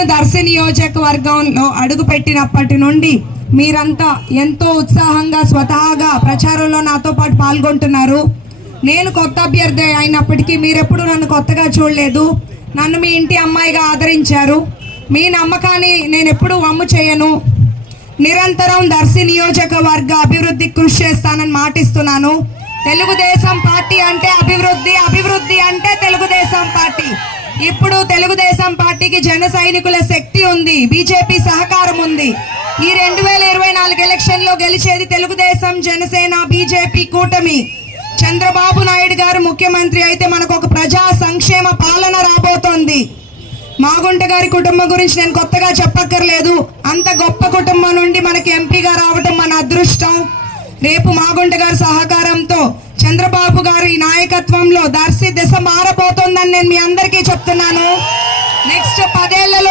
నేను దర్శి నియోజకవర్గంలో అడుగుపెట్టినప్పటి నుండి మీరంతా ఎంతో ఉత్సాహంగా స్వతహాగా ప్రచారంలో నాతో పాటు పాల్గొంటున్నారు. నేను కొత్త అభ్యర్థి అయినప్పటికీ మీరెప్పుడు నన్ను కొత్తగా చూడలేదు. నన్ను మీ ఇంటి అమ్మాయిగా ఆదరించారు. మీ నమ్మకాన్ని నేను ఎప్పుడూ వమ్ము చేయను. నిరంతరం దర్శి నియోజకవర్గ అభివృద్ధికి కృషి చేస్తానని మాటిస్తున్నాను. తెలుగుదేశం పార్టీ అంటే అభివృద్ధి, అభివృద్ధి అంటే తెలుగుదేశం పార్టీ. ఇప్పుడు తెలుగుదేశం పార్టీకి జన సైనికుల శక్తి ఉంది, బీజేపీ సహకారం ఉంది. ఈ 2024 ఎలక్షన్లో గెలిచేది తెలుగుదేశం, జనసేన, బీజేపీ కూటమి. చంద్రబాబు నాయుడు గారు ముఖ్యమంత్రి అయితే మనకు ఒక ప్రజా సంక్షేమ పాలన రాబోతోంది. మాగుంట గారి కుటుంబం గురించి నేను కొత్తగా చెప్పక్కర్లేదు. అంత గొప్ప కుటుంబం నుండి మనకి ఎంపీగా రావటం మన అదృష్టం. రేపు మాగుంట గారి సహకారంతో చంద్రబాబు గారి నాయకత్వంలో దర్శి దిశ మారబోతోందని నేను మీ అందరికీ చెప్తున్నాను. నెక్స్ట్ 10 ఏళ్లలో